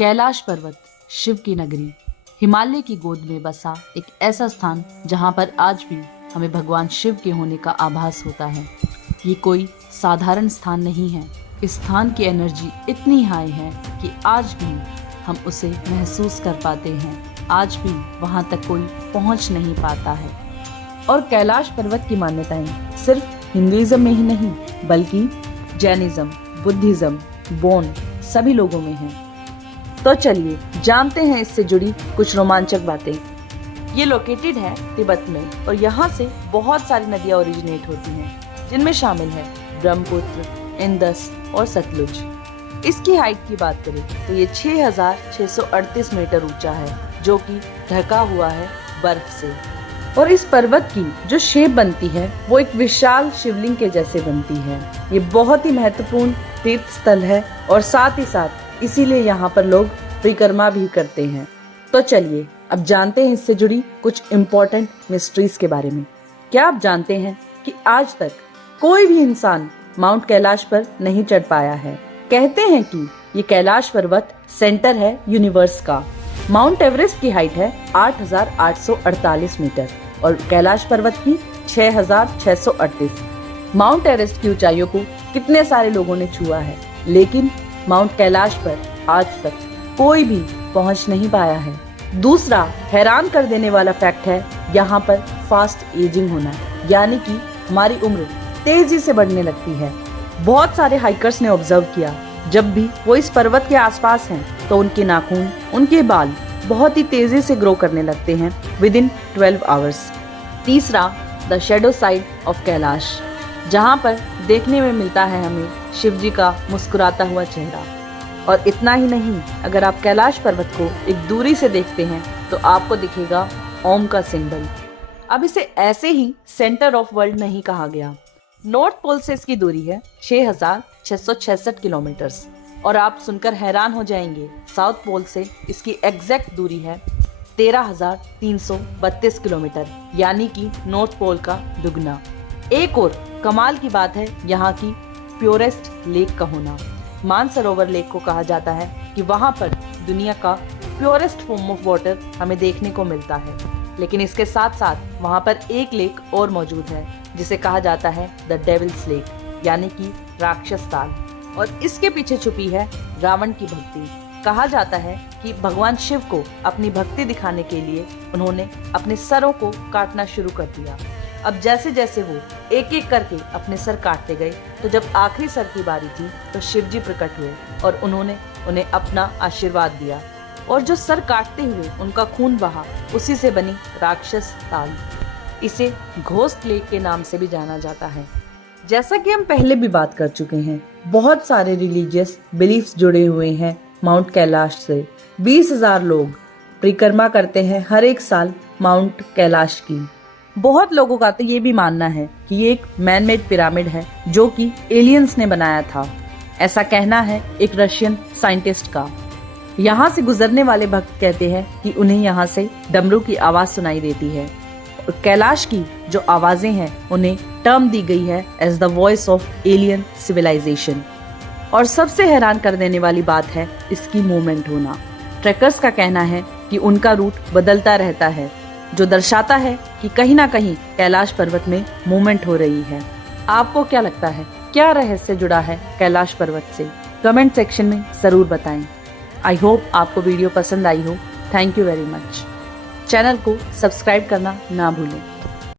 कैलाश पर्वत, शिव की नगरी, हिमालय की गोद में बसा एक ऐसा स्थान जहां पर आज भी हमें भगवान शिव के होने का आभास होता है। ये कोई साधारण स्थान नहीं है। इस स्थान की एनर्जी इतनी हाई है कि आज भी हम उसे महसूस कर पाते हैं। आज भी वहां तक कोई पहुंच नहीं पाता है। और कैलाश पर्वत की मान्यताएं सिर्फ हिंदुइज्म में ही नहीं बल्कि जैनिज्म, बुद्धिज्म, बौन सभी लोगों में है। तो चलिए जानते हैं इससे जुड़ी कुछ रोमांचक बातें। ये लोकेटेड है तिब्बत में और यहाँ से बहुत सारी नदियाँ ओरिजिनेट होती हैं, जिनमें शामिल है ब्रह्मपुत्र, इंदस और सतलुज। इसकी हाइट की बात करें तो ये 6,638 मीटर ऊंचा है, जो कि ढका हुआ है बर्फ से। और इस पर्वत की जो शेप बनती है वो एक विशाल शिवलिंग के जैसे बनती है। ये बहुत ही महत्वपूर्ण तीर्थ स्थल है और साथ ही साथ इसीलिए यहाँ पर लोग परिक्रमा भी करते हैं। तो चलिए अब जानते हैं इससे जुड़ी कुछ इम्पोर्टेंट मिस्ट्रीज के बारे में। क्या आप जानते हैं कि आज तक कोई भी इंसान माउंट कैलाश पर नहीं चढ़ पाया है। कहते हैं कि ये कैलाश पर्वत सेंटर है यूनिवर्स का। माउंट एवरेस्ट की हाइट है 8,848 मीटर और कैलाश पर्वत की 6,638। माउंट एवरेस्ट की ऊंचाइयों को कितने सारे लोगों ने छुआ है, लेकिन माउंट कैलाश पर आज तक कोई भी पहुंच नहीं पाया है। दूसरा हैरान कर देने वाला फैक्ट है यहाँ पर फास्ट एजिंग होना, यानी कि हमारी उम्र तेजी से बढ़ने लगती है। बहुत सारे हाइकर्स ने ऑब्जर्व किया, जब भी वो इस पर्वत के आसपास हैं तो उनके नाखून, उनके बाल बहुत ही तेजी से ग्रो करने लगते हैं विद इन 12 आवर्स। तीसरा the shadow side of Kailash, जहाँ पर देखने में मिलता है हमें शिव जी का मुस्कुराता हुआ चेहरा। और इतना ही नहीं, अगर आप कैलाश पर्वत को एक दूरी से देखते हैं तो आपको दिखेगा ओम का सिंबल। अब इसे ऐसे ही सेंटर ऑफ वर्ल्ड नहीं कहा गया। नॉर्थ पोल से इसकी दूरी है 6,666 किलोमीटर्स और आप सुनकर हैरान हो जाएंगे, साउथ पोल से इसकी एग्जैक्ट दूरी है 13,332 किलोमीटर, यानी कि नॉर्थ पोल का दुगना। एक और कमाल की बात है यहाँ की प्योरेस्ट लेक का होना। मानसरोवर लेक को कहा जाता है कि वहाँ पर दुनिया का प्योरेस्ट फॉर्म ऑफ वाटर हमें देखने को मिलता है। लेकिन इसके साथ साथ वहाँ पर एक लेक और मौजूद है जिसे कहा जाता है द डेविल्स लेक, यानी कि राक्षस ताल। और इसके पीछे छुपी है रावण की भक्ति। कहा जाता है कि भगवान शिव को अपनी भक्ति दिखाने के लिए उन्होंने अपने सरों को काटना शुरू कर दिया। अब जैसे जैसे वो एक एक करके अपने सर काटते गए तो जब आखिरी सर की बारी थी तो शिव जी प्रकट हुए और उन्होंने उन्हें अपना आशीर्वाद दिया। और जो सर काटते हुए उनका खून बहा, उसी से बनी राक्षस ताल। इसे घोस्ट लेक के नाम से भी जाना जाता है। जैसा कि हम पहले भी बात कर चुके हैं, बहुत सारे रिलीजियस बिलीफ्स जुड़े हुए हैं माउंट कैलाश से। 20,000 लोग परिक्रमा करते हैं हर एक साल माउंट कैलाश की। बहुत लोगों का तो ये भी मानना है कि ये एक मैन मेड पिरामिड है जो कि एलियंस ने बनाया था। ऐसा कहना है एक रशियन साइंटिस्ट का। यहाँ से गुजरने वाले भक्त कहते हैं कि उन्हें यहाँ से डमरू की आवाज सुनाई देती है। और कैलाश की जो आवाजें हैं उन्हें टर्म दी गई है as the voice of alien civilization. और सबसे हैरान कर देने वाली बात है इसकी मूवमेंट होना। ट्रैकर्स का कहना है कि उनका रूट बदलता रहता है, जो दर्शाता है कि कहीं ना कहीं कैलाश पर्वत में मूवमेंट हो रही है। आपको क्या लगता है, क्या रहस्य जुड़ा है कैलाश पर्वत से? कमेंट सेक्शन में जरूर बताएं। आई होप आपको वीडियो पसंद आई हो। Thank you very much. Channel को सब्सक्राइब करना ना भूलें।